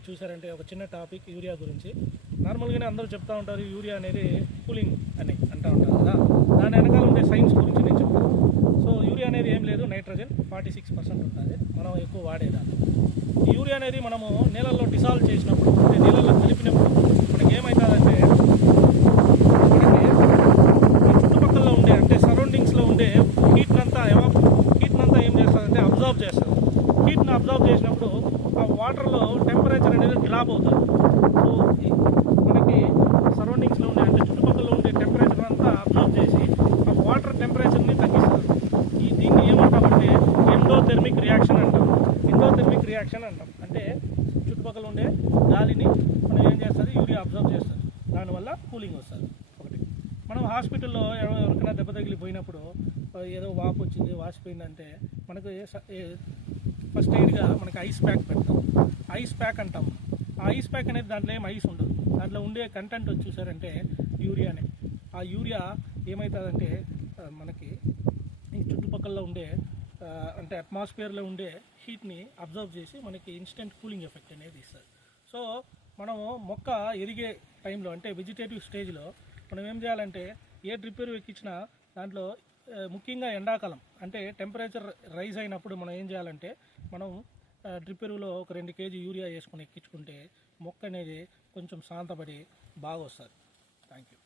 ఈరోజు చూసారంటే ఒక చిన్న టాపిక్ యూరియా గురించి. నార్మల్గానే అందరూ చెప్తూ ఉంటారు యూరియా అనేది కూలింగ్ అని అంటూ ఉంటారు కదా, దాని వెనకాల ఉండే సైన్స్ గురించి నేను చెప్తాను. సో యూరియా అనేది ఏం లేదు, నైట్రోజన్ 46% ఉంటుంది మనం ఎక్కువ వాడేదాన్ని. ఈ యూరియా అనేది మనము నీళ్ళల్లో డిసాల్వ్ చేసినప్పుడు, అంటే నీళ్ళల్లో కలిపినప్పుడు మనకి ఏమవుతుందంటే మనకి చుట్టుపక్కల ఉండే అంటే సరౌండింగ్స్లో ఉండే హీట్నంతా ఏం చేస్తుందంటే అబ్జర్వ్ చేస్తుంది. హీట్ని అబ్జర్వ్ చేసినప్పుడు ఆ వాటర్లో టెంపరేచర్ అనేది డ్రాప్ అవుతుంది. సో మనకి సరౌండింగ్స్లో ఉండే అంటే చుట్టుపక్కల ఉండే టెంపరేచర్ అంతా అబ్జర్వ్ చేసి ఆ వాటర్ టెంపరేచర్ని తగ్గిస్తుంది. దీన్ని ఏమంటామంటే ఎండోథెర్మిక్ రియాక్షన్ అంటాం. ఎండోథెర్మిక్ రియాక్షన్ అంటాం అంటే చుట్టుపక్కల ఉండే గాలిని మనం ఏం చేస్తుంది, యూరియా అబ్జర్వ్ చేస్తుంది, దానివల్ల కూలింగ్ వస్తుంది. ఒకటి, మనం హాస్పిటల్లో ఎవరికైనా దెబ్బ తగిలిపోయినప్పుడు ఏదో వాపు వచ్చింది, వాసిపోయిందంటే మనకు ఫస్ట్ ఎయిడ్గా మనకి ఐస్ ప్యాక్ పెడతాం. ఐస్ ప్యాక్ అంటాం. ఆ ఐస్ ప్యాక్ అనేది దాంట్లో ఏం ఐస్ ఉండదు, దాంట్లో ఉండే కంటెంట్ వచ్చి చూసారంటే యూరియానే. ఆ యూరియా ఏమవుతుందంటే మనకి ఈ చుట్టుపక్కల ఉండే అంటే అట్మాస్ఫియర్లో ఉండే హీట్ని అబ్జర్వ్ చేసి మనకి ఇన్స్టెంట్ కూలింగ్ ఎఫెక్ట్ అనేది ఇస్తుంది. సో మనము మొక్క ఎదిగే టైంలో అంటే వెజిటేటివ్ స్టేజ్లో మనం ఏం చేయాలంటే ఏ డ్రిప్ ఎరువు ఎక్కించినా దాంట్లో ముఖ్యంగా ఎండాకాలం అంటే టెంపరేచర్ రైజ్ అయినప్పుడు మనం ఏం చేయాలంటే మనం డ్రిప్ ఎరువులో ఒక 2 kg యూరియా వేసుకొని ఎక్కించుకుంటే మొక్క అనేది కొంచెం శాంతపడి బాగా వస్తుంది. Thank you.